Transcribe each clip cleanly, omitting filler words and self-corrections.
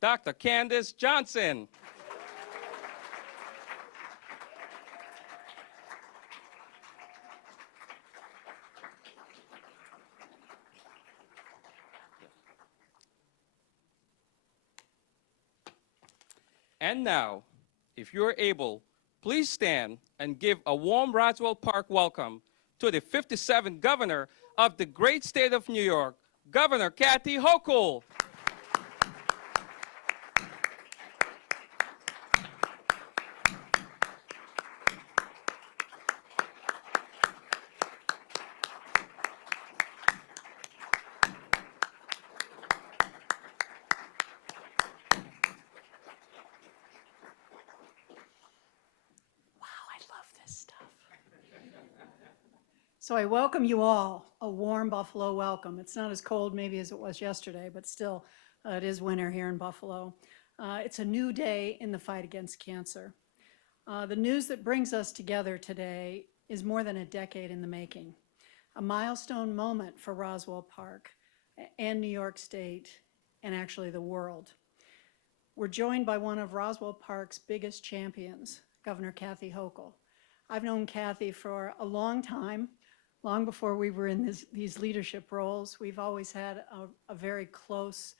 Dr. Candace Johnson. And now, if you're able, please stand and give a warm Roswell Park welcome to the 57th Governor of the great state of New York, Governor Kathy Hochul. So I welcome you all, a warm Buffalo welcome. It's not as cold maybe as it was yesterday, but still it is winter here in Buffalo. It's a new day in the fight against cancer. The news that brings us together today is more than a decade in the making, a milestone moment for Roswell Park and New York State and actually the world. We're joined by one of Roswell Park's biggest champions, Governor Kathy Hochul. I've known Kathy for a long time. Long before we were in these leadership roles, we've always had a very close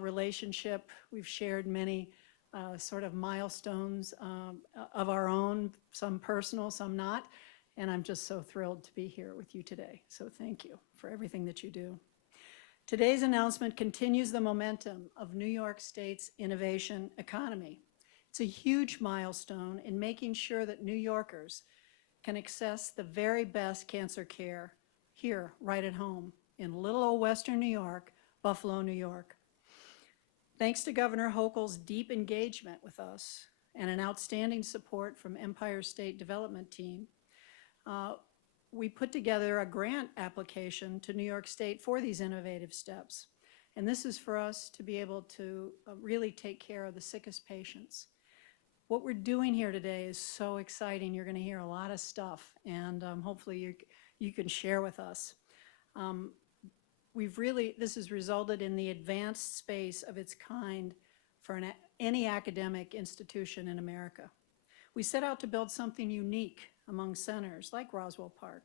relationship. We've shared many sort of milestones of our own, some personal, some not, and I'm just so thrilled to be here with you today. So thank you for everything that you do. Today's announcement continues the momentum of New York State's innovation economy. It's a huge milestone in making sure that New Yorkers can access the very best cancer care here, right at home, in little old Western New York, Buffalo, New York. Thanks to Governor Hochul's deep engagement with us and an outstanding support from Empire State Development Team, we put together a grant application to New York State for these innovative steps. And this is for us to be able to really take care of the sickest patients. What we're doing here today is so exciting. You're going to hear a lot of stuff, and hopefully you can share with us. This has resulted in the advanced space of its kind for any academic institution in America. We set out to build something unique among centers like Roswell Park.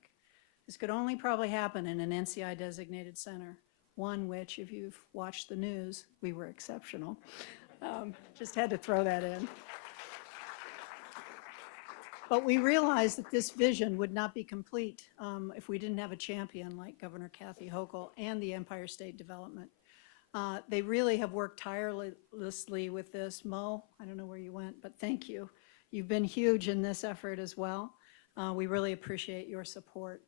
This could only probably happen in an NCI designated center, one which, if you've watched the news, we were exceptional. Just had to throw that in. But we realized that this vision would not be complete if we didn't have a champion like Governor Kathy Hochul and the Empire State Development. They really have worked tirelessly with this. Mo, I don't know where you went, but thank you. You've been huge in this effort as well. We really appreciate your support.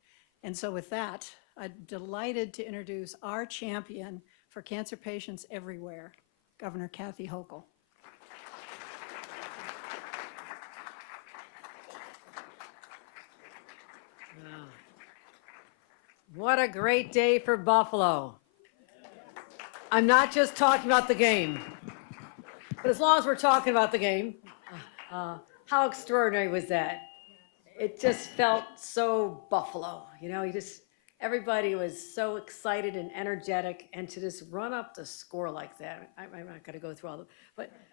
And so with that, I'm delighted to introduce our champion for cancer patients everywhere, Governor Kathy Hochul. What a great day for Buffalo. I'm not just talking about the game, but as long as we're talking about the game, how extraordinary was that? It just felt so Buffalo, you know, everybody was so excited and energetic, and to just run up the score like that, I'm not gonna go through all the,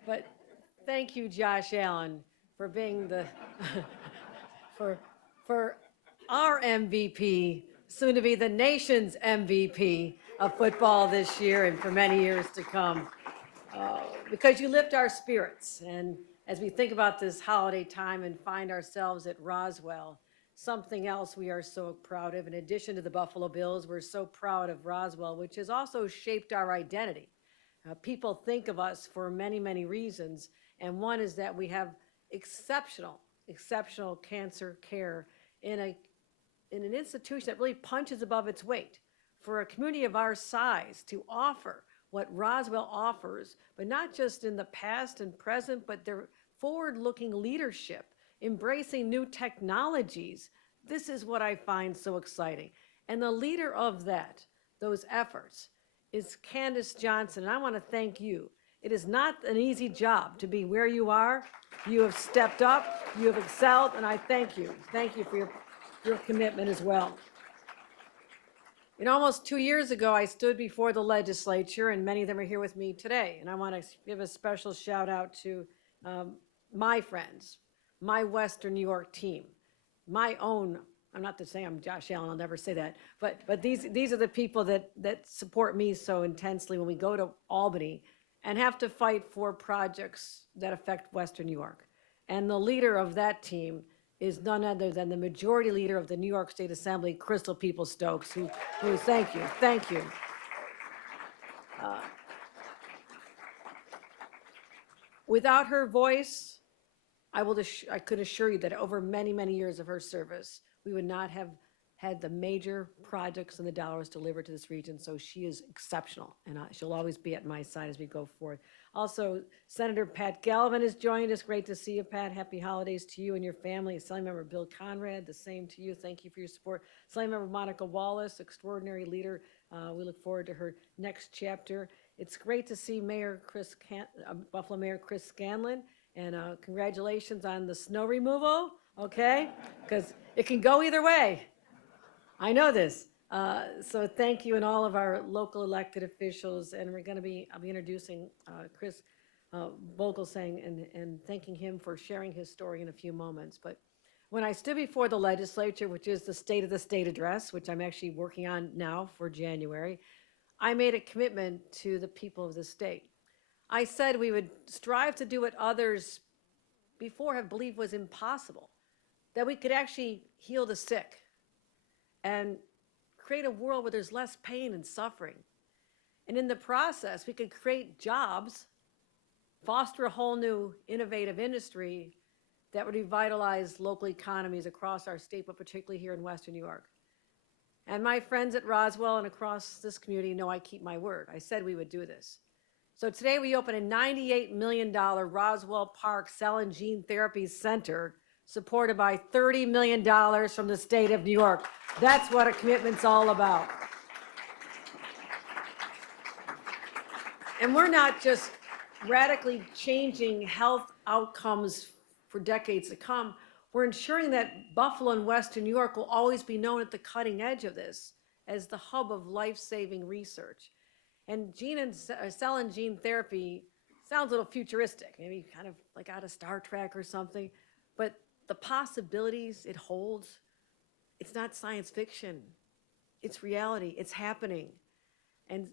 but thank you, Josh Allen, for being the, for our MVP, soon to be the nation's MVP of football this year and for many years to come, because you lift our spirits. And as we think about this holiday time and find ourselves at Roswell, something else we are so proud of, in addition to the Buffalo Bills, we're so proud of Roswell, which has also shaped our identity. People think of us for many, many reasons, and one is that we have exceptional cancer care in an institution that really punches above its weight. For a community of our size to offer what Roswell offers, but not just in the past and present, but their forward-looking leadership, embracing new technologies, this is what I find so exciting. And the leader of those efforts, is Candace Johnson, and I want to thank you. It is not an easy job to be where you are. You have stepped up, you have excelled, and I thank you. Thank you for your commitment as well. Almost 2 years ago, I stood before the legislature, and many of them are here with me today. And I want to give a special shout out to my friends, my Western New York team, my own. I'm not to say I'm Josh Allen, I'll never say that, but these are the people that support me so intensely when we go to Albany and have to fight for projects that affect Western New York. And the leader of that team is none other than the majority leader of the New York State Assembly, Crystal Peoples-Stokes, who thank you. Without her voice, I could assure you that over many, many years of her service, we would not have had the major projects and the dollars delivered to this region. So she is exceptional, and she'll always be at my side as we go forward. Also, Senator Pat Galvin has joined us. Great to see you, Pat. Happy holidays to you and your family. Assembly Member Bill Conrad, the same to you. Thank you for your support. Assembly Member Monica Wallace, extraordinary leader. We look forward to her next chapter. It's great to see Buffalo Mayor Chris Scanlon, and congratulations on the snow removal, okay? Because it can go either way. I know this. So thank you and all of our local elected officials. And I'll be introducing Chris Vogelsang and thanking him for sharing his story in a few moments. But when I stood before the legislature, which is the State of the State address, which I'm actually working on now for January, I made a commitment to the people of the state. I said we would strive to do what others before have believed was impossible, that we could actually heal the sick and create a world where there's less pain and suffering. And in the process, we could create jobs, foster a whole new innovative industry that would revitalize local economies across our state, but particularly here in Western New York. And my friends at Roswell and across this community know I keep my word. I said we would do this. So today we open a $98 million Roswell Park Cell and Gene Therapy Center supported by $30 million from the state of New York. That's what a commitment's all about. And we're not just radically changing health outcomes for decades to come. We're ensuring that Buffalo and Western New York will always be known at the cutting edge of this as the hub of life-saving research. And cell and gene therapy sounds a little futuristic, maybe kind of like out of Star Trek or something, but the possibilities it holds, it's not science fiction. It's reality. It's happening. And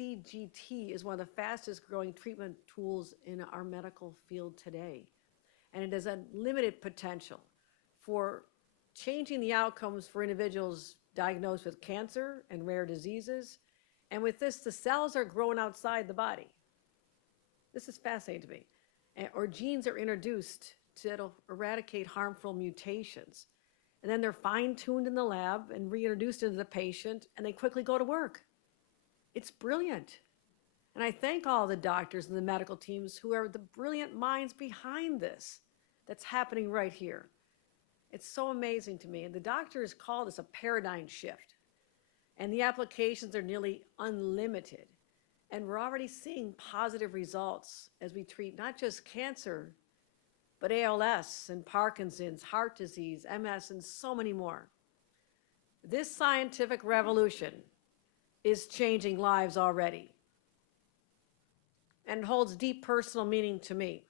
CGT is one of the fastest growing treatment tools in our medical field today. And it has unlimited potential for changing the outcomes for individuals diagnosed with cancer and rare diseases. And with this, the cells are growing outside the body. This is fascinating to me. Or genes are introduced to eradicate harmful mutations. And then they're fine-tuned in the lab and reintroduced into the patient, and they quickly go to work. It's brilliant. And I thank all the doctors and the medical teams who are the brilliant minds behind this that's happening right here. It's so amazing to me. And the doctors call this a paradigm shift. And the applications are nearly unlimited. And we're already seeing positive results as we treat not just cancer, but ALS and Parkinson's, heart disease, MS, and so many more. This scientific revolution is changing lives already and holds deep personal meaning to me.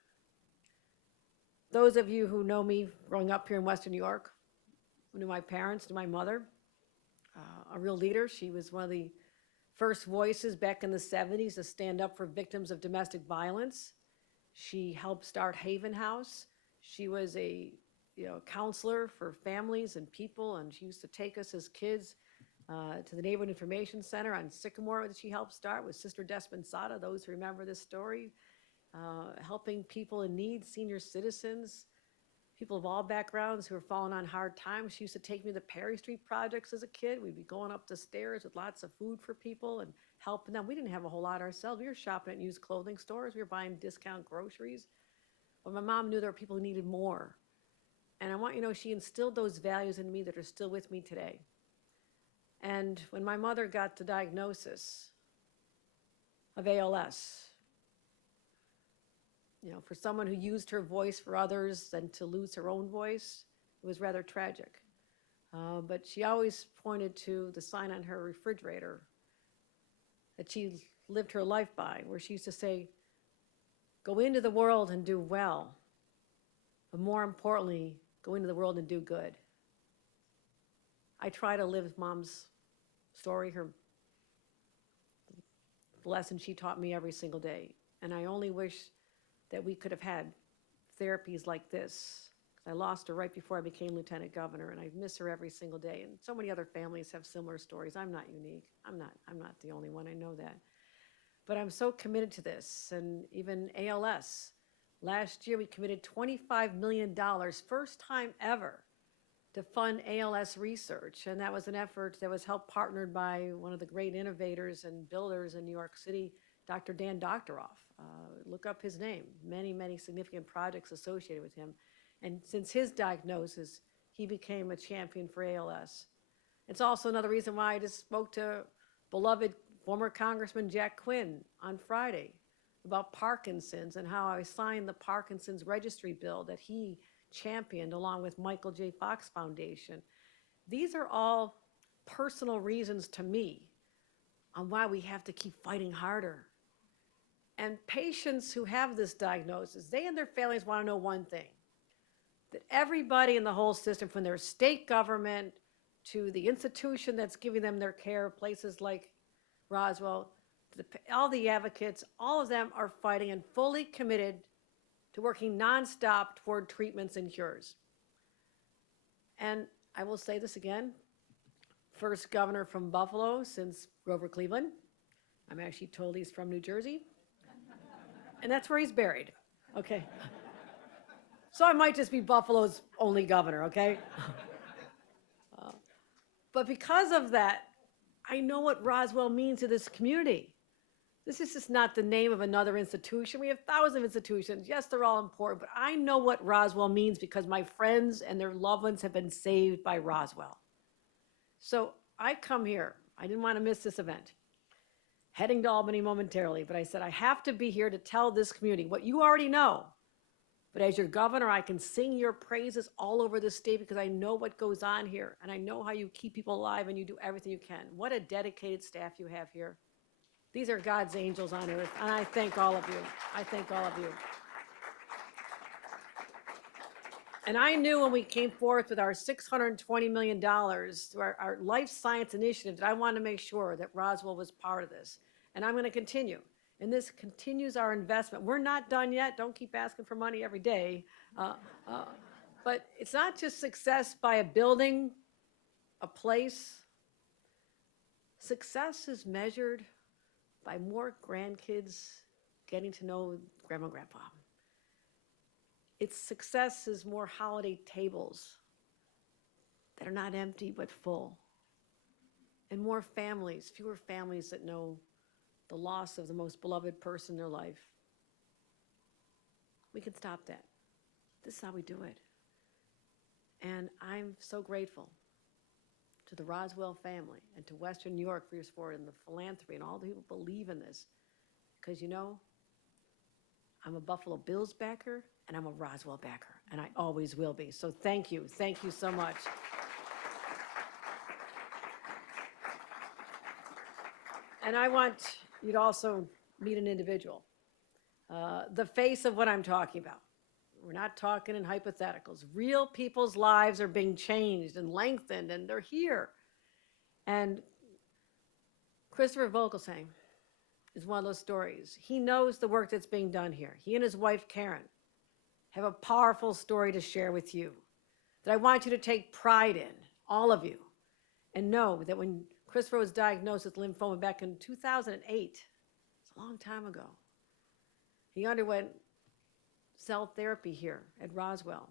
Those of you who know me growing up here in Western New York, who knew my parents, knew my mother, a real leader. She was one of the first voices back in the 70s to stand up for victims of domestic violence. She helped start Haven House. She was a counselor for families and people, and she used to take us as kids to the Neighborhood Information Center on Sycamore that she helped start with Sister Despensada, those who remember this story, helping people in need, senior citizens, people of all backgrounds who are falling on hard times. She used to take me to the Perry Street projects as a kid. We'd be going up the stairs with lots of food for people and helping them. We didn't have a whole lot ourselves. We were shopping at used clothing stores. We were buying discount groceries. But my mom knew there were people who needed more. And I want you to know she instilled those values in me that are still with me today. And when my mother got the diagnosis of ALS, for someone who used her voice for others and to lose her own voice, it was rather tragic. But she always pointed to the sign on her refrigerator that she lived her life by, where she used to say, go into the world and do well, but more importantly, go into the world and do good. I try to live Mom's story, the lesson she taught me every single day. And I only wish that we could have had therapies like this. I lost her right before I became lieutenant governor, and I miss her every single day. And so many other families have similar stories. I'm not unique. I'm not the only one. I know that. But I'm so committed to this. And even ALS, last year we committed $25 million, first time ever, to fund ALS research. And that was an effort that was helped partnered by one of the great innovators and builders in New York City, Dr. Dan Doctoroff. Look up his name. Many, many significant projects associated with him. And since his diagnosis, he became a champion for ALS. It's also another reason why I just spoke to beloved former Congressman Jack Quinn on Friday about Parkinson's and how I signed the Parkinson's registry bill that he championed along with Michael J. Fox Foundation. These are all personal reasons to me on why we have to keep fighting harder. And patients who have this diagnosis, they and their families want to know one thing, that everybody in the whole system, from their state government to the institution that's giving them their care, places like Roswell, all the advocates, all of them are fighting and fully committed to working nonstop toward treatments and cures. And I will say this again, first governor from Buffalo since Grover Cleveland. I'm actually told he's from New Jersey. And that's where he's buried, okay? So I might just be Buffalo's only governor, okay? But because of that, I know what Roswell means to this community. This is just not the name of another institution. We have thousands of institutions. Yes, they're all important, but I know what Roswell means because my friends and their loved ones have been saved by Roswell. So I come here. I didn't want to miss this event. Heading to Albany momentarily, but I said I have to be here to tell this community what you already know. But as your governor, I can sing your praises all over the state because I know what goes on here, and I know how you keep people alive and you do everything you can. What a dedicated staff you have here. These are God's angels on earth, and I thank all of you. I thank all of you. And I knew when we came forth with our $620 million, our life science initiative, that I wanted to make sure that Roswell was part of this. And I'm going to continue. And this continues our investment. We're not done yet. Don't keep asking for money every day. But it's not just success by a building, a place. Success is measured by more grandkids getting to know grandma and grandpa. Its success is more holiday tables that are not empty but full. And more families, fewer families that know the loss of the most beloved person in their life. We can stop that. This is how we do it. And I'm so grateful to the Roswell family and to Western New York for your support and the philanthropy and all the people who believe in this. Because you know, I'm a Buffalo Bills backer and I'm a Roswell backer, and I always will be. So thank you so much. And I want you to also meet an individual, the face of what I'm talking about. We're not talking in hypotheticals. Real people's lives are being changed and lengthened, and they're here. And Christopher Vogelsang is one of those stories. He knows the work that's being done here. He and his wife, Karen, have a powerful story to share with you that I want you to take pride in, all of you, and know that when Christopher was diagnosed with lymphoma back in 2008, it's a long time ago, he underwent cell therapy here at Roswell.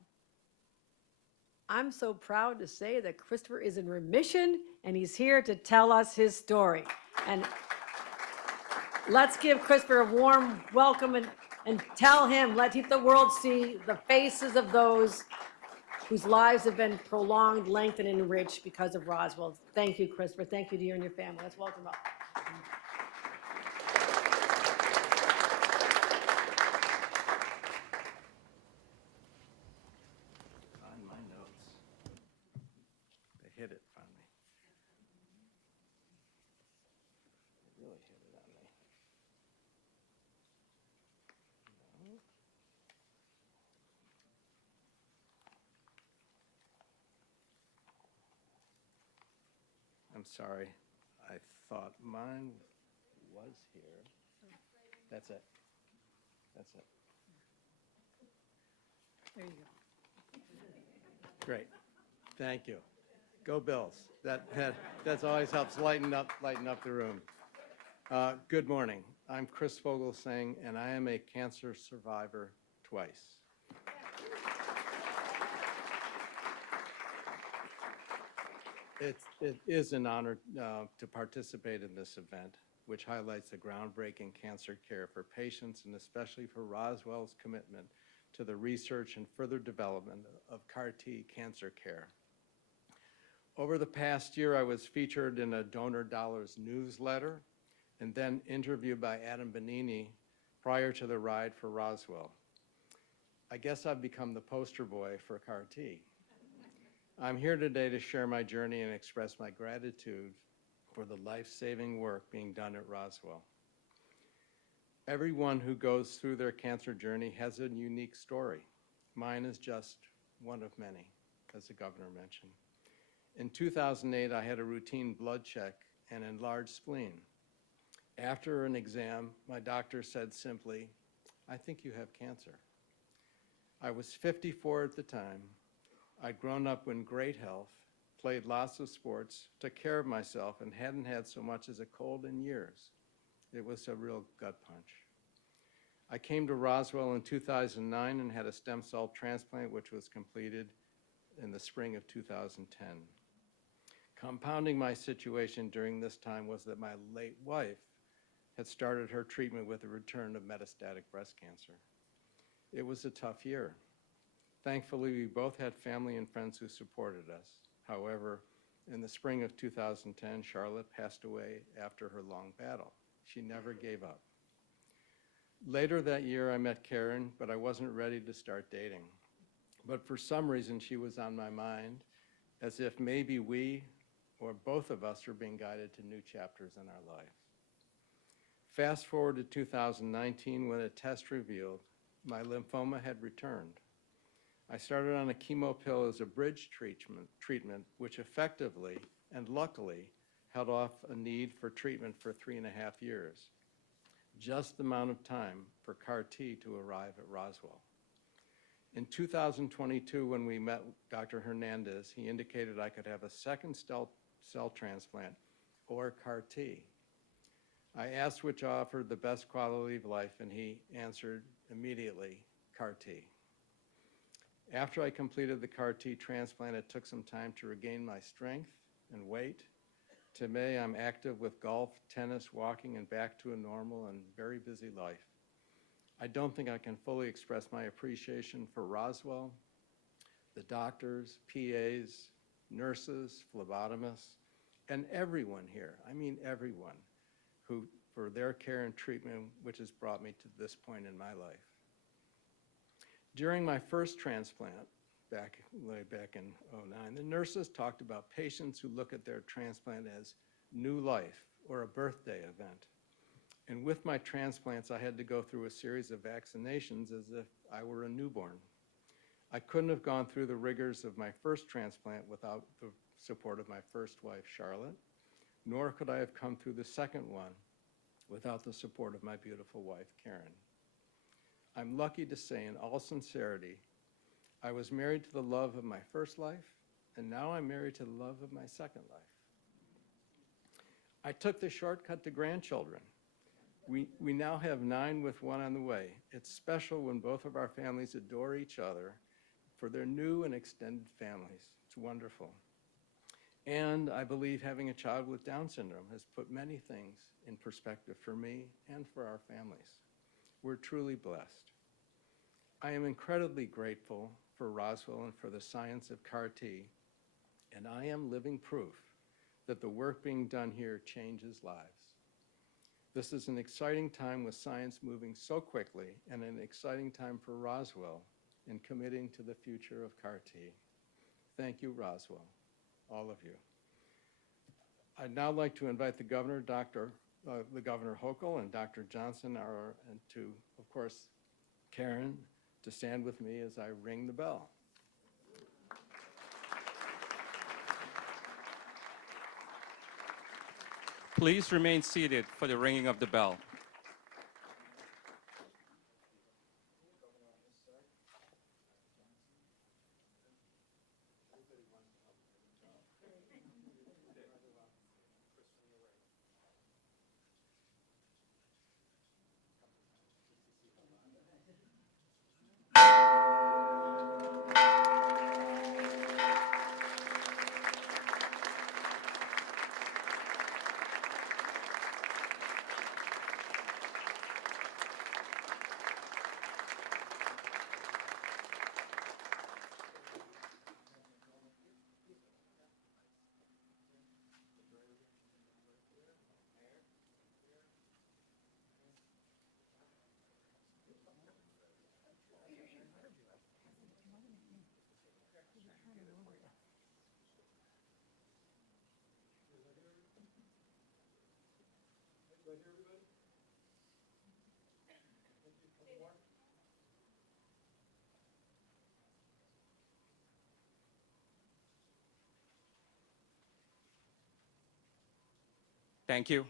I'm so proud to say that Christopher is in remission, and he's here to tell us his story. And let's give Christopher a warm welcome and tell him, let the world see the faces of those whose lives have been prolonged, lengthened, and enriched because of Roswell. Thank you, Christopher. Thank you to you and your family. Let's welcome up. On my notes. The sorry. I thought mine was here. That's it. That's it. There you go. Great. Thank you. Go Bills. That's always helps lighten up the room. Good morning. I'm Chris Fogelsang, and I am a cancer survivor twice. It is an honor to participate in this event, which highlights the groundbreaking cancer care for patients, and especially for Roswell's commitment to the research and further development of CAR-T cancer care. Over the past year, I was featured in a Donor Dollars newsletter and then interviewed by Adam Benini prior to the ride for Roswell. I guess I've become the poster boy for CAR-T. I'm here today to share my journey and express my gratitude for the life-saving work being done at Roswell. Everyone who goes through their cancer journey has a unique story. Mine is just one of many, as the governor mentioned. In 2008, I had a routine blood check and enlarged spleen. After an exam, my doctor said simply, "I think you have cancer." I was 54 at the time. I'd grown up in great health, played lots of sports, took care of myself, and hadn't had so much as a cold in years. It was a real gut punch. I came to Roswell in 2009 and had a stem cell transplant, which was completed in the spring of 2010. Compounding my situation during this time was that my late wife had started her treatment with the return of metastatic breast cancer. It was a tough year. Thankfully, we both had family and friends who supported us. However, in the spring of 2010, Charlotte passed away after her long battle. She never gave up. Later that year, I met Karen, but I wasn't ready to start dating. But for some reason, she was on my mind, as if maybe we or both of us were being guided to new chapters in our life. Fast forward to 2019, when a test revealed my lymphoma had returned. I started on a chemo pill as a bridge treatment, which effectively and luckily held off a need for treatment for 3.5 years, just the amount of time for CAR-T to arrive at Roswell. In 2022, when we met Dr. Hernandez, he indicated I could have a second cell transplant or CAR-T. I asked which offered the best quality of life, and he answered immediately, CAR-T. After I completed the CAR-T transplant, it took some time to regain my strength and weight. Today, I'm active with golf, tennis, walking, and back to a normal and very busy life. I don't think I can fully express my appreciation for Roswell, the doctors, PAs, nurses, phlebotomists, and everyone here, I mean everyone, for their care and treatment, which has brought me to this point in my life. During my first transplant, back in '09, the nurses talked about patients who look at their transplant as new life or a birthday event. And with my transplants, I had to go through a series of vaccinations as if I were a newborn. I couldn't have gone through the rigors of my first transplant without the support of my first wife, Charlotte, nor could I have come through the second one without the support of my beautiful wife, Karen. I'm lucky to say, in all sincerity, I was married to the love of my first life, and now I'm married to the love of my second life. I took the shortcut to grandchildren. We now have 9 with 1 on the way. It's special when both of our families adore each other for their new and extended families. It's wonderful. And I believe having a child with Down syndrome has put many things in perspective for me and for our families. We're truly blessed. I am incredibly grateful for Roswell and for the science of CAR-T, and I am living proof that the work being done here changes lives. This is an exciting time with science moving so quickly, and an exciting time for Roswell in committing to the future of CAR-T. Thank you, Roswell, all of you. I'd now like to invite the Governor, Governor Hochul and Dr. Johnson, and to, of course, Karen, to stand with me as I ring the bell. Thank you. Please remain seated for the ringing of the bell. Thank you.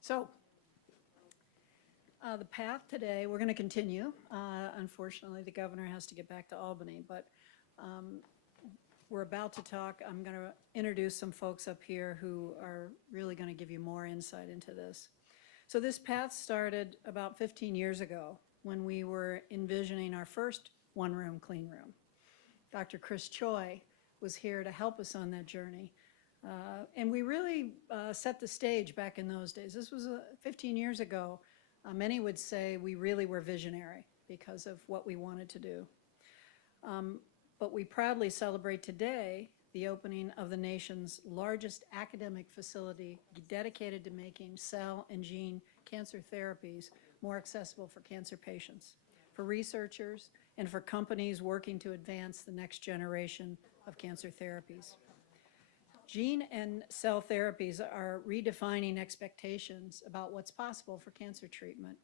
So, the path today, we're going to continue. Unfortunately, the governor has to get back to Albany, but we're about to talk. I'm going to introduce some folks up here who are really going to give you more insight into this. So this path started about 15 years ago when we were envisioning our first one-room clean room. Dr. Chris Choi was here to help us on that journey. And we really set the stage back in those days. This was 15 years ago. Many would say we really were visionary because of what we wanted to do. But we proudly celebrate today the opening of the nation's largest academic facility dedicated to making cell and gene cancer therapies more accessible for cancer patients, for researchers, and for companies working to advance the next generation of cancer therapies. Gene and cell therapies are redefining expectations about what's possible for cancer treatment.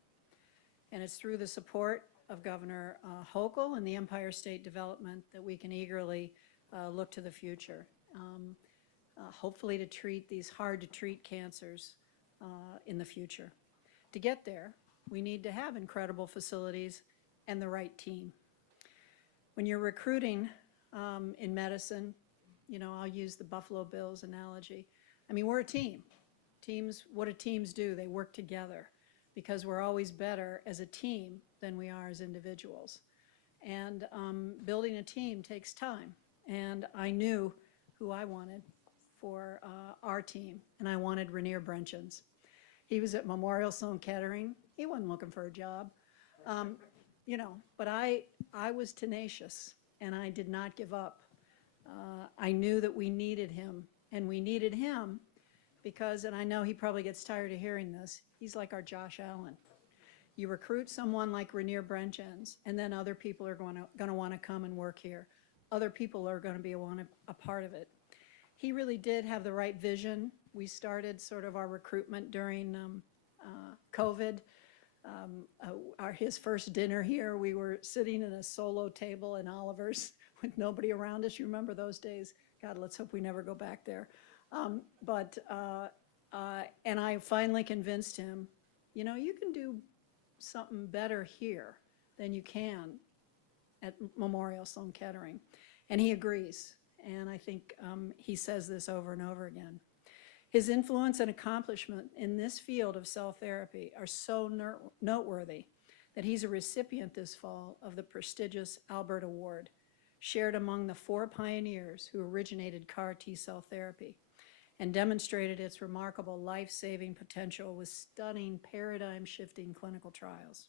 And it's through the support of Governor Hochul and the Empire State Development that we can eagerly look to the future, hopefully to treat these hard-to-treat cancers in the future. To get there, we need to have incredible facilities and the right team. When you're recruiting in medicine, you know, I'll use the Buffalo Bills analogy. I mean, we're a team. Teams, what do teams do? They work together because we're always better as a team than we are as individuals. And building a team takes time. And I knew who I wanted for our team, and I wanted Rainier Brenchens. He was at Memorial Sloan Kettering. He wasn't looking for a job, you know, but I was tenacious, and I did not give up. I knew that we needed him, and we needed him because, and I know he probably gets tired of hearing this, he's like our Josh Allen. You recruit someone like Rainier Brenchens, and then other people are going to want to come and work here. Other people are going to be a part of it. He really did have the right vision. We started sort of our recruitment during COVID. His first dinner here, we were sitting at a solo table in Oliver's with nobody around us. You remember those days? God, let's hope we never go back there. And I finally convinced him, you know, you can do something better here than you can at Memorial Sloan Kettering. And he agrees. And I think he says this over and over again. His influence and accomplishment in this field of cell therapy are so noteworthy that he's a recipient this fall of the prestigious Albert Award, shared among the 4 pioneers who originated CAR T-cell therapy and demonstrated its remarkable life-saving potential with stunning paradigm-shifting clinical trials.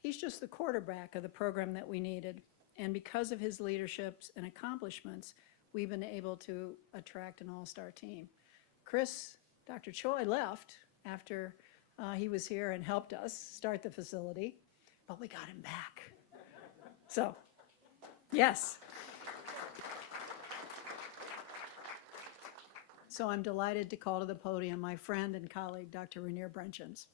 He's just the quarterback of the program that we needed, And because of his leadership and accomplishments, we've been able to attract an all-star team. Chris, Dr. Choi left after he was here and helped us start the facility, but we got him back. So, yes. So I'm delighted to call to the podium my friend and colleague, Dr. Rainier Brenchens.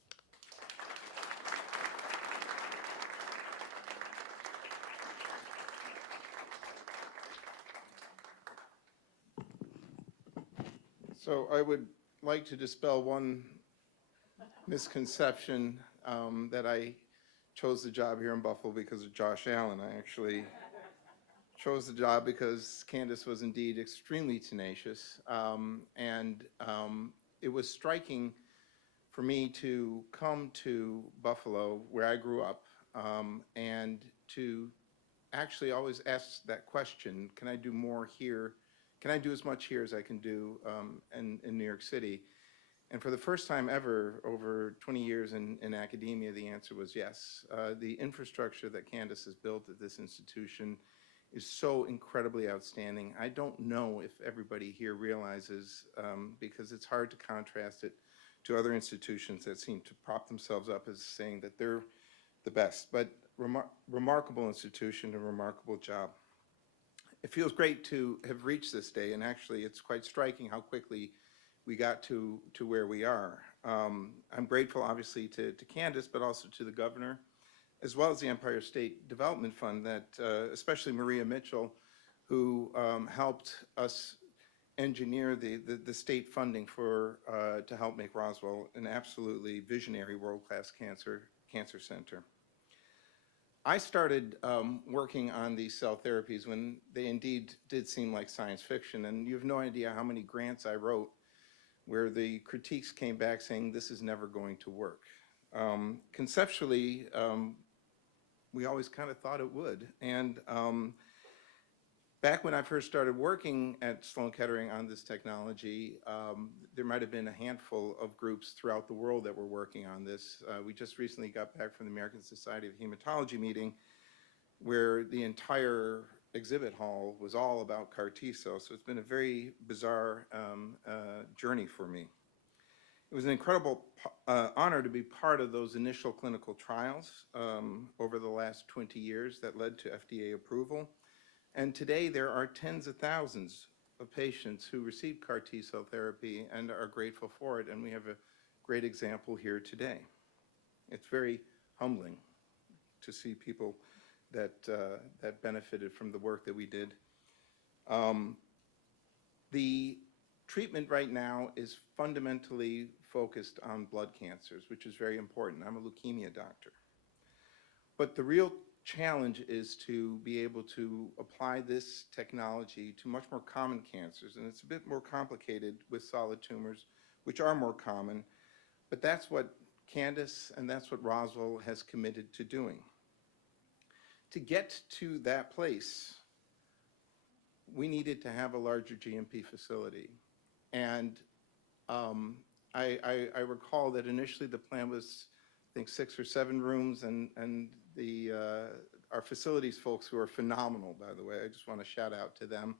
So I would like to dispel one misconception that I chose the job here in Buffalo because of Josh Allen. I actually chose the job because Candace was indeed extremely tenacious. It was striking for me to come to Buffalo, where I grew up, and to actually always ask that question, can I do more here? Can I do as much here as I can do in New York City? And for the first time ever, over 20 years in academia, the answer was yes. The infrastructure that Candace has built at this institution is so incredibly outstanding. I don't know if everybody here realizes, because it's hard to contrast it to other institutions that seem to prop themselves up as saying that they're the best, but remarkable institution, a remarkable job. It feels great to have reached this day, and actually it's quite striking how quickly we got to where we are. I'm grateful, obviously, to Candace, but also to the governor, as well as the Empire State Development Fund, that especially Maria Mitchell, who helped us engineer the state funding to help make Roswell an absolutely visionary world-class cancer center. I started working on these cell therapies when they indeed did seem like science fiction, and you have no idea how many grants I wrote where the critiques came back saying this is never going to work. Conceptually, we always kind of thought it would, and back when I first started working at Sloan Kettering on this technology, there might have been a handful of groups throughout the world that were working on this. We just recently got back from the American Society of Hematology meeting, where the entire exhibit hall was all about CAR T cells. So it's been a very bizarre journey for me. It was an incredible honor to be part of those initial clinical trials over the last 20 years that led to FDA approval. And today there are tens of thousands of patients who receive CAR T cell therapy and are grateful for it. And we have a great example here today. It's very humbling to see people that benefited from the work that we did. The treatment right now is fundamentally focused on blood cancers, which is very important. I'm a leukemia doctor. But the real challenge is to be able to apply this technology to much more common cancers, and it's a bit more complicated with solid tumors, which are more common, but that's what Candace and that's what Roswell has committed to doing. To get to that place, we needed to have a larger GMP facility, and I recall that initially the plan was, I think, 6 or 7 rooms, and our facilities folks, who are phenomenal, by the way, I just want to shout out to them,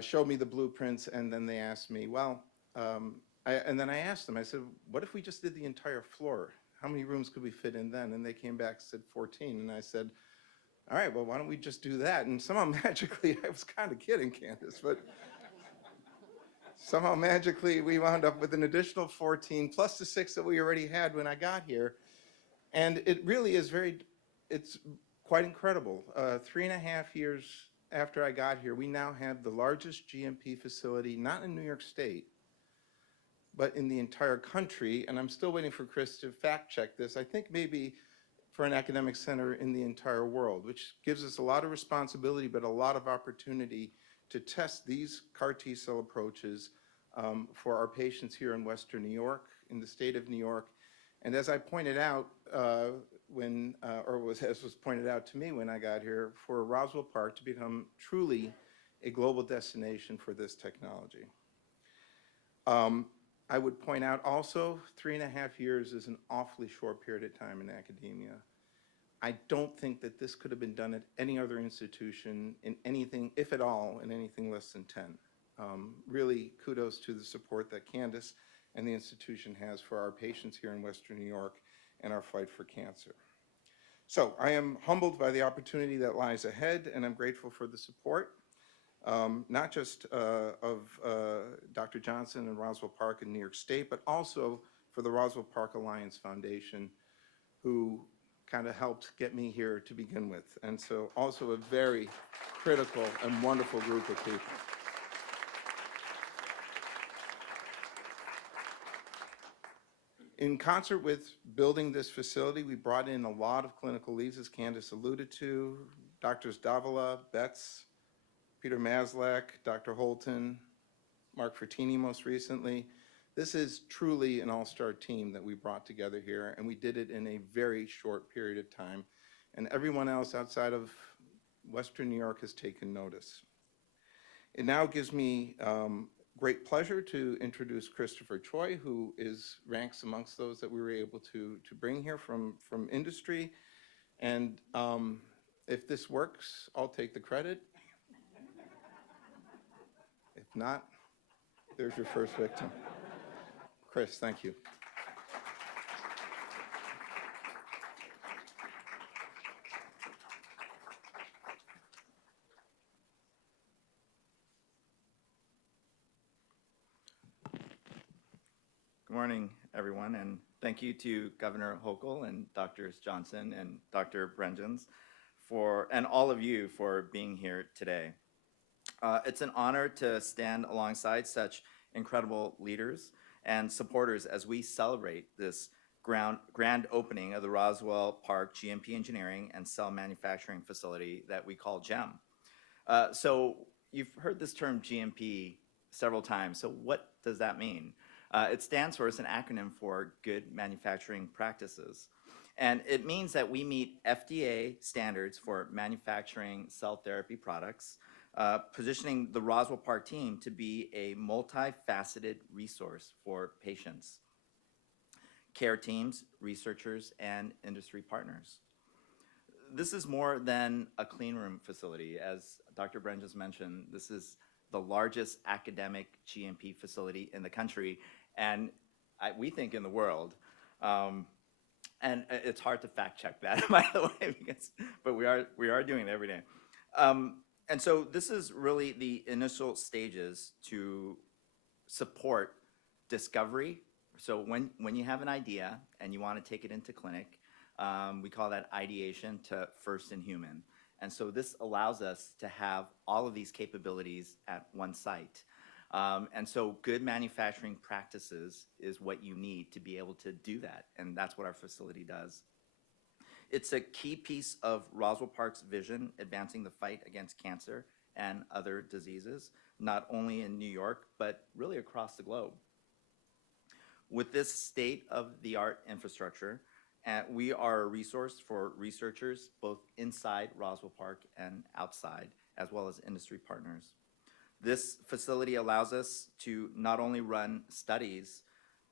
showed me the blueprints, and then they asked me, well, and then I asked them, I said, what if we just did the entire floor? How many rooms could we fit in then? And they came back and said 14, and I said, all right, well, why don't we just do that? And somehow magically, I was kind of kidding, Candace, but somehow magically we wound up with an additional 14 plus the 6 that we already had when I got here. And it really is it's quite incredible. 3.5 years after I got here, we now have the largest GMP facility, not in New York State, but in the entire country. And I'm still waiting for Chris to fact check this. I think maybe for an academic center in the entire world, which gives us a lot of responsibility, but a lot of opportunity to test these CAR T cell approaches for our patients here in Western New York, in the state of New York. And as I pointed out as was pointed out to me when I got here, for Roswell Park to become truly a global destination for this technology. I would point out also 3.5 years is an awfully short period of time in academia. I don't think that this could have been done at any other institution in anything, if at all, in anything less than 10. Really, kudos to the support that Candace and the institution has for our patients here in Western New York and our fight for cancer. So I am humbled by the opportunity that lies ahead, and I'm grateful for the support, not just of Dr. Johnson and Roswell Park in New York State, but also for the Roswell Park Alliance Foundation, who kind of helped get me here to begin with. And so also a very critical and wonderful group of people. In concert with building this facility, we brought in a lot of clinical leads, as Candace alluded to, Drs. Davila, Betts, Peter Maslak, Dr. Holton, Mark Frattini most recently. This is truly an all-star team that we brought together here, and we did it in a very short period of time. And everyone else outside of Western New York has taken notice. It now gives me great pleasure to introduce Christopher Choi, who ranks amongst those that we were able to bring here from industry. And if this works, I'll take the credit. If not, there's your first victim. Chris, thank you. Good morning, everyone, and thank you to Governor Hochul and Drs. Johnson and Dr. Brengens and all of you for being here today. It's an honor to stand alongside such incredible leaders and supporters as we celebrate this grand opening of the Roswell Park GMP Engineering and Cell Manufacturing Facility that we call GEM. So you've heard this term GMP several times. So what does that mean? It stands for, it's an acronym for Good Manufacturing Practices. And it means that we meet FDA standards for manufacturing cell therapy products, positioning the Roswell Park team to be a multifaceted resource for patients, care teams, researchers, and industry partners. This is more than a clean room facility. As Dr. Bren just mentioned, this is the largest academic GMP facility in the country, and we think in the world. And it's hard to fact check that, by the way, but we are doing it every day. And so this is really the initial stages to support discovery. So when you have an idea and you want to take it into clinic, we call that ideation to first in human. And so this allows us to have all of these capabilities at one site. And so good manufacturing practices is what you need to be able to do that. And that's what our facility does. It's a key piece of Roswell Park's vision, advancing the fight against cancer and other diseases, not only in New York, but really across the globe. With this state-of-the-art infrastructure, we are a resource for researchers both inside Roswell Park and outside, as well as industry partners. This facility allows us to not only run studies,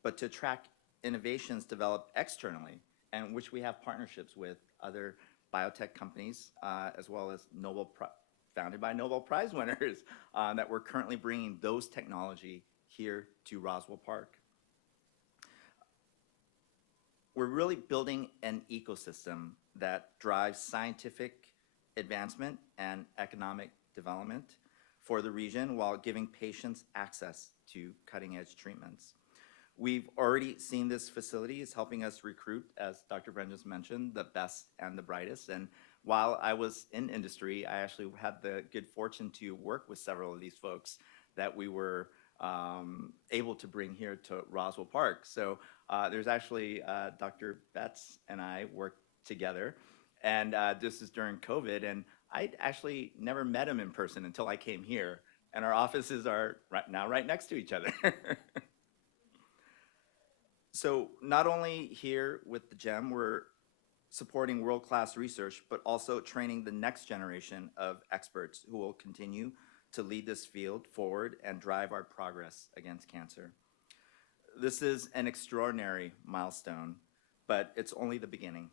but to track innovations developed externally, and which we have partnerships with other biotech companies, as well as founded by Nobel Prize winners, that we're currently bringing those technology here to Roswell Park. We're really building an ecosystem that drives scientific advancement and economic development for the region while giving patients access to cutting-edge treatments. We've already seen this facility is helping us recruit, as Dr. Bren just mentioned, the best and the brightest. And while I was in industry, I actually had the good fortune to work with several of these folks that we were able to bring here to Roswell Park. So there's actually Dr. Betts and I worked together, and this is during COVID, and I'd actually never met him in person until I came here, and our offices are right next to each other. So not only here with the GEM, we're supporting world-class research, but also training the next generation of experts who will continue to lead this field forward and drive our progress against cancer. This is an extraordinary milestone, but it's only the beginning.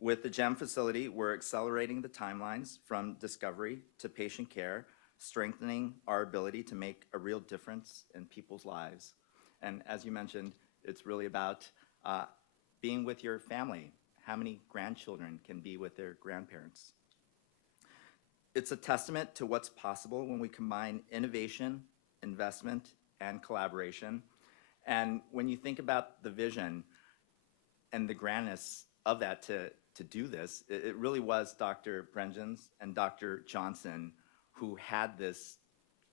With the GEM facility, we're accelerating the timelines from discovery to patient care, strengthening our ability to make a real difference in people's lives. And as you mentioned, it's really about being with your family. How many grandchildren can be with their grandparents? It's a testament to what's possible when we combine innovation, investment, and collaboration. And when you think about the vision and the grandness of that to do this, it really was Dr. Brengens and Dr. Johnson who had this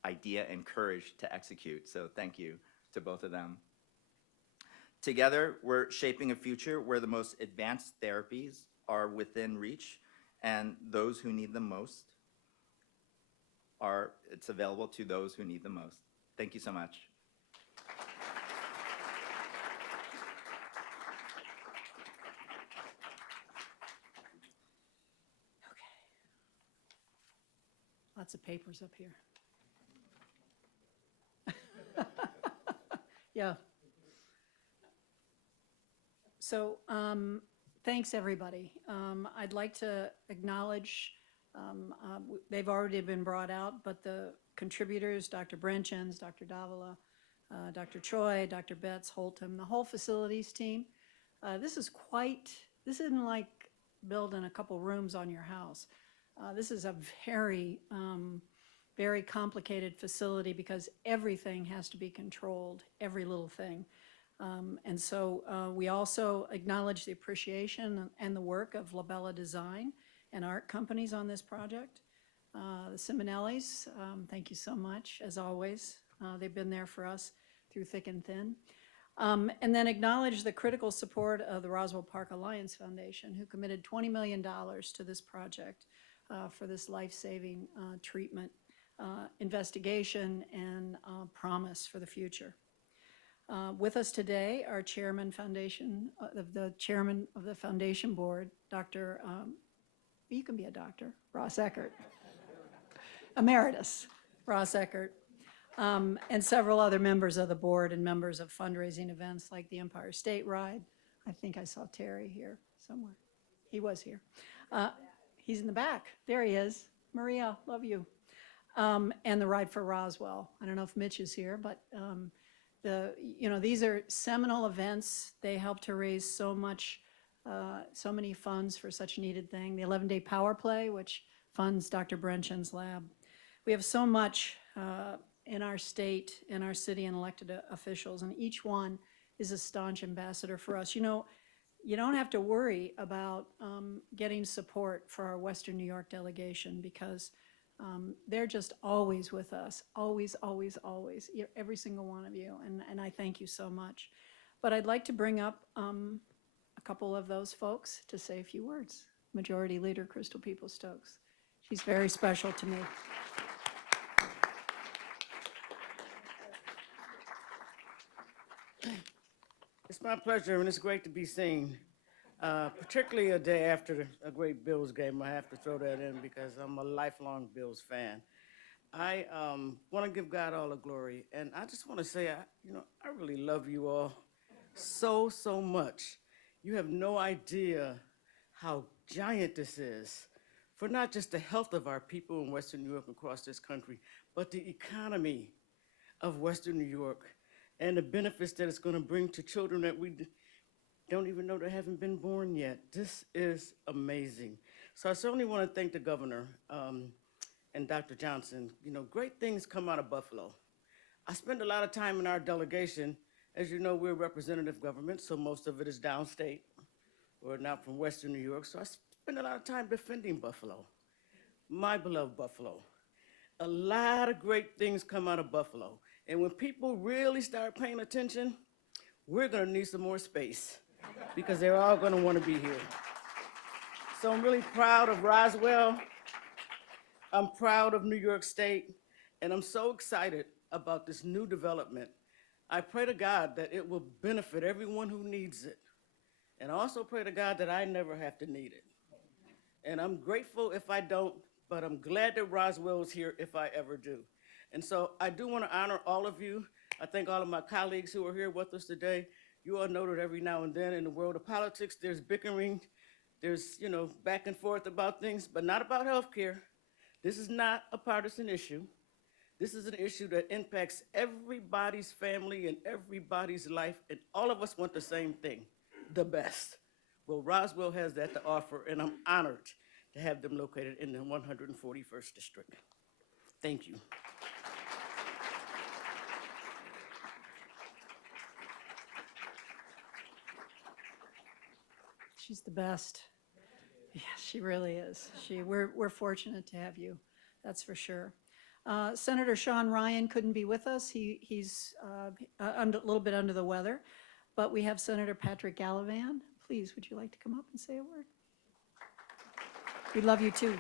idea and courage to execute. So thank you to both of them. Together, we're shaping a future where the most advanced therapies are within reach, and those who need them most it's available to those who need them most. Thank you so much. Lots of papers up here. Yeah. So thanks, everybody. I'd like to acknowledge, they've already been brought out, but the contributors, Dr. Brenchens, Dr. Davila, Dr. Choi, Dr. Betts, Holtum, the whole facilities team. This isn't like building a couple rooms on your house. This is a very, very complicated facility because everything has to be controlled, every little thing. And so we also acknowledge the appreciation and the work of Labella Design and art companies on this project. The Simonellis, thank you so much, as always. They've been there for us through thick and thin. And then acknowledge the critical support of the Roswell Park Alliance Foundation, who committed $20 million to this project for this life-saving treatment, investigation, and promise for the future. With us today are the chairman of the foundation board, Dr. You can be a doctor, Ross Eckert, Emeritus Ross Eckert, and several other members of the board and members of fundraising events like the Empire State Ride. I think I saw Terry here somewhere. He was here. He's in the back. There he is. Maria, love you. And the Ride for Roswell. I don't know if Mitch is here, but these are seminal events. They help to raise so many funds for such needed thing. The 11-day power play, which funds Dr. Brenchens' lab. We have so much in our state, in our city, and elected officials, and each one is a staunch ambassador for us. You know, you don't have to worry about getting support for our Western New York delegation because they're just always with us, always, always, always, every single one of you, and I thank you so much. But I'd like to bring up a couple of those folks to say a few words. Majority Leader Crystal Peoples-Stokes. She's very special to me. It's my pleasure, and it's great to be seen, particularly a day after a great Bills game. I have to throw that in because I'm a lifelong Bills fan. I want to give God all the glory, and I just want to say, I really love you all so, so much. You have no idea how giant this is for not just the health of our people in Western New York and across this country, but the economy of Western New York and the benefits that it's going to bring to children that we don't even know that haven't been born yet. This is amazing. So I certainly want to thank the governor and Dr. Johnson. You know, great things come out of Buffalo. I spend a lot of time in our delegation. As you know, we're representative government, so most of it is downstate or not from Western New York. So I spend a lot of time defending Buffalo, my beloved Buffalo. A lot of great things come out of Buffalo. And when people really start paying attention, we're going to need some more space because they're all going to want to be here. So I'm really proud of Roswell. I'm proud of New York State. And I'm so excited about this new development. I pray to God that it will benefit everyone who needs it. And I also pray to God that I never have to need it. And I'm grateful if I don't, but I'm glad that Roswell is here if I ever do. And so I do want to honor all of you. I thank all of my colleagues who are here with us today. You all know that every now and then in the world of politics, there's bickering There's, back and forth about things, but not about health care. This is not a partisan issue. This is an issue that impacts everybody's family and everybody's life, and all of us want the same thing, the best. Well, Roswell has that to offer, and I'm honored to have them located in the 141st District. Thank you. She's the best. Yeah, she really is. We're fortunate to have you, that's for sure. Senator Sean Ryan couldn't be with us. He's a little bit under the weather, but we have Senator Patrick Gallivan. Please, would you like to come up and say a word? We love you too.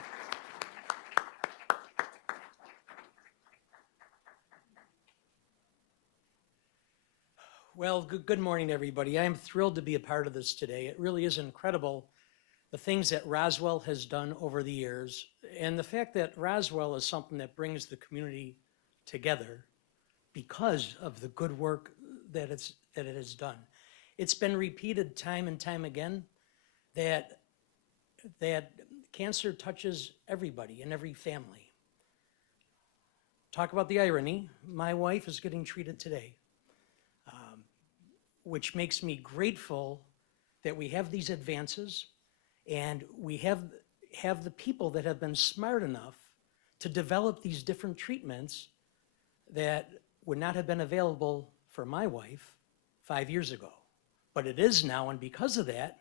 Well, good morning, everybody. I am thrilled to be a part of this today. It really is incredible, the things that Roswell has done over the years, and the fact that Roswell is something that brings the community together because of the good work that it has done. It's been repeated time and time again that cancer touches everybody and every family. Talk about the irony. My wife is getting treated today, which makes me grateful that we have these advances and we have the people that have been smart enough to develop these different treatments that would not have been available for my wife 5 years ago. But it is now, and because of that,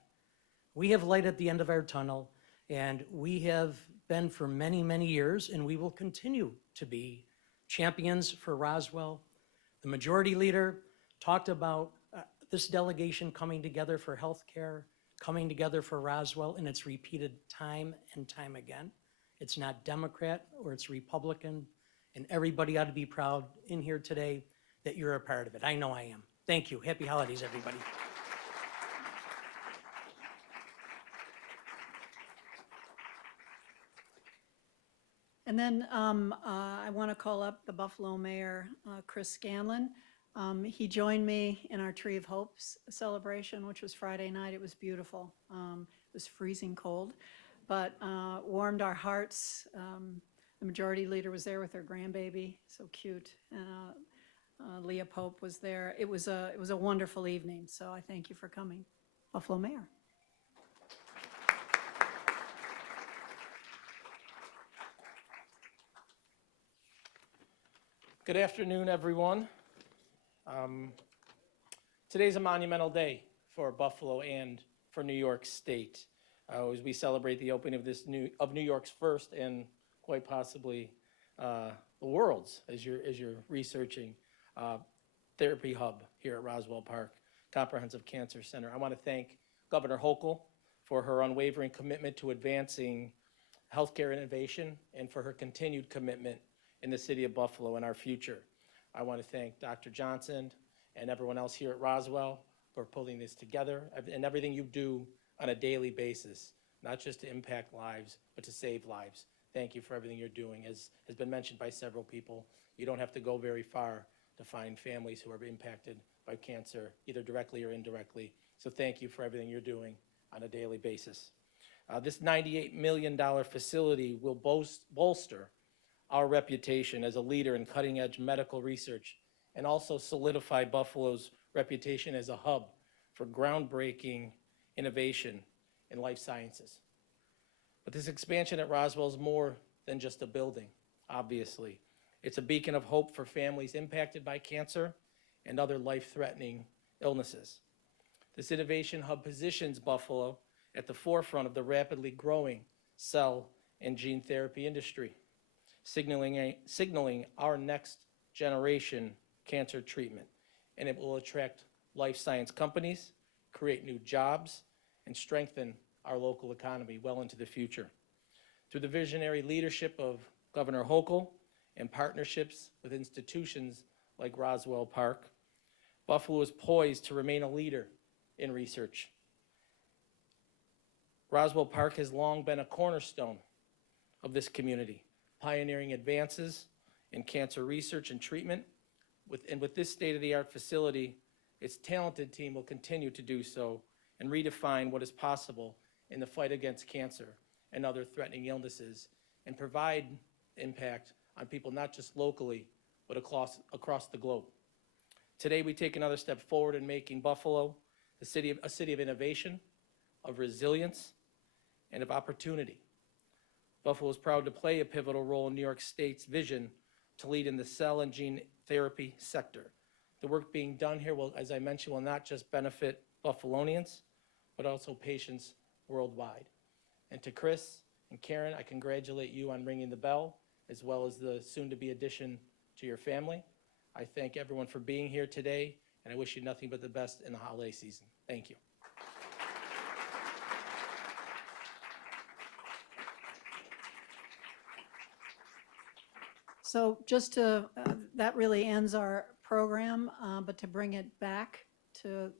we have light at the end of our tunnel, and we have been for many, many years, and we will continue to be champions for Roswell. The majority leader talked about this delegation coming together for healthcare, coming together for Roswell, and it's repeated time and time again. It's not Democrat or it's Republican, and everybody ought to be proud in here today that you're a part of it. I know I am. Thank you. Happy holidays, everybody. And then I want to call up the Buffalo Mayor, Chris Scanlon. He joined me in our Tree of Hopes celebration, which was Friday night. It was beautiful. It was freezing cold, but warmed our hearts. The majority leader was there with her grandbaby, so cute. Leah Pope was there. It was a wonderful evening, so I thank you for coming. Buffalo Mayor. Good afternoon, everyone. Today's a monumental day for Buffalo and for New York State, as we celebrate the opening of New York's first and quite possibly the world's, as you're researching, therapy hub here at Roswell Park Comprehensive Cancer Center. I want to thank Governor Hochul for her unwavering commitment to advancing healthcare innovation and for her continued commitment in the city of Buffalo and our future. I want to thank Dr. Johnson and everyone else here at Roswell for pulling this together and everything you do on a daily basis, not just to impact lives, but to save lives. Thank you for everything you're doing. As has been mentioned by several people, you don't have to go very far to find families who are impacted by cancer, either directly or indirectly. So thank you for everything you're doing on a daily basis. This $98 million facility will bolster our reputation as a leader in cutting-edge medical research and also solidify Buffalo's reputation as a hub for groundbreaking innovation in life sciences. But this expansion at Roswell is more than just a building, obviously. It's a beacon of hope for families impacted by cancer and other life-threatening illnesses. This innovation hub positions Buffalo at the forefront of the rapidly growing cell and gene therapy industry, signaling our next generation cancer treatment. And it will attract life science companies, create new jobs, and strengthen our local economy well into the future. Through the visionary leadership of Governor Hochul and partnerships with institutions like Roswell Park, Buffalo is poised to remain a leader in research. Roswell Park has long been a cornerstone of this community, pioneering advances in cancer research and treatment. With this state-of-the-art facility, its talented team will continue to do so and redefine what is possible in the fight against cancer and other threatening illnesses, and provide impact on people not just locally, but across the globe. Today, we take another step forward in making Buffalo a city of innovation, of resilience, and of opportunity. Buffalo is proud to play a pivotal role in New York State's vision to lead in the cell and gene therapy sector. The work being done here will, as I mentioned, will not just benefit Buffalonians, but also patients worldwide. And to Chris and Karen, I congratulate you on ringing the bell, as well as the soon-to-be addition to your family. I thank everyone for being here today, and I wish you nothing but the best in the holiday season. Thank you. So just to, that really ends our program, but to bring it back to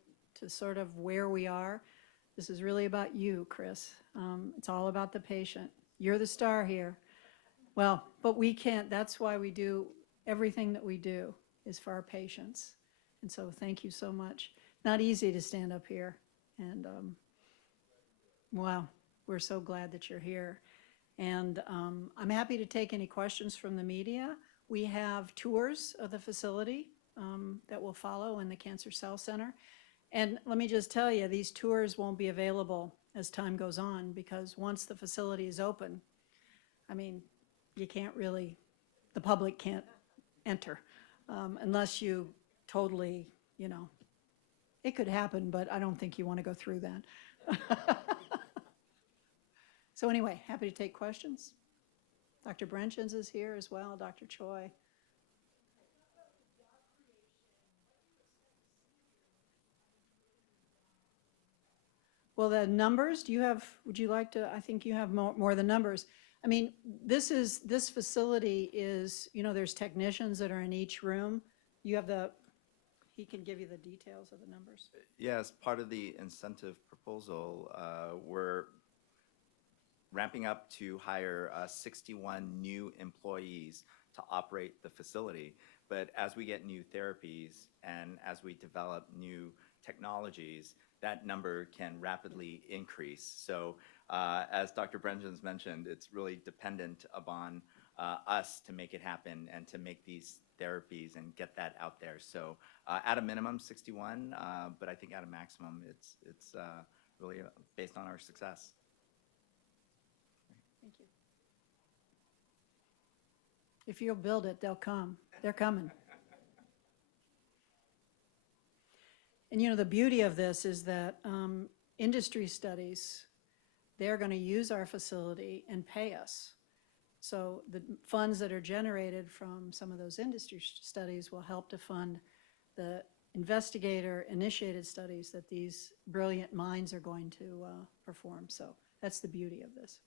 sort of where we are, this is really about you, Chris. It's all about the patient. You're the star here. Well, but we can't, that's why we do everything that we do is for our patients. And so thank you so much. Not easy to stand up here. And wow, we're so glad that you're here. And I'm happy to take any questions from the media. We have tours of the facility that will follow in the Cancer Cell Center. And let me just tell you, these tours won't be available as time goes on, because once the facility is open, I mean, you can't really, the public can't enter unless you totally, you know, it could happen, but I don't think you want to go through that. So anyway, happy to take questions. Dr. Brenchens is here as well, Dr. Choi. Well, the numbers, do you have, would you like to, I think you have more than numbers. I mean, this facility is, you know, there's technicians that are in each room. You have he can give you the details of the numbers. Yes, part of the incentive proposal, we're ramping up to hire 61 new employees to operate the facility. But as we get new therapies and as we develop new technologies, that number can rapidly increase. So as Dr. Brengens mentioned, it's really dependent upon us to make it happen and to make these therapies and get that out there. So at a minimum, 61, but I think at a maximum, it's really based on our success. Thank you. If you'll build it, they'll come. They're coming. And you know, the beauty of this is that industry studies, they're going to use our facility and pay us. So the funds that are generated from some of those industry studies will help to fund the investigator-initiated studies that these brilliant minds are going to perform. So that's the beauty of this.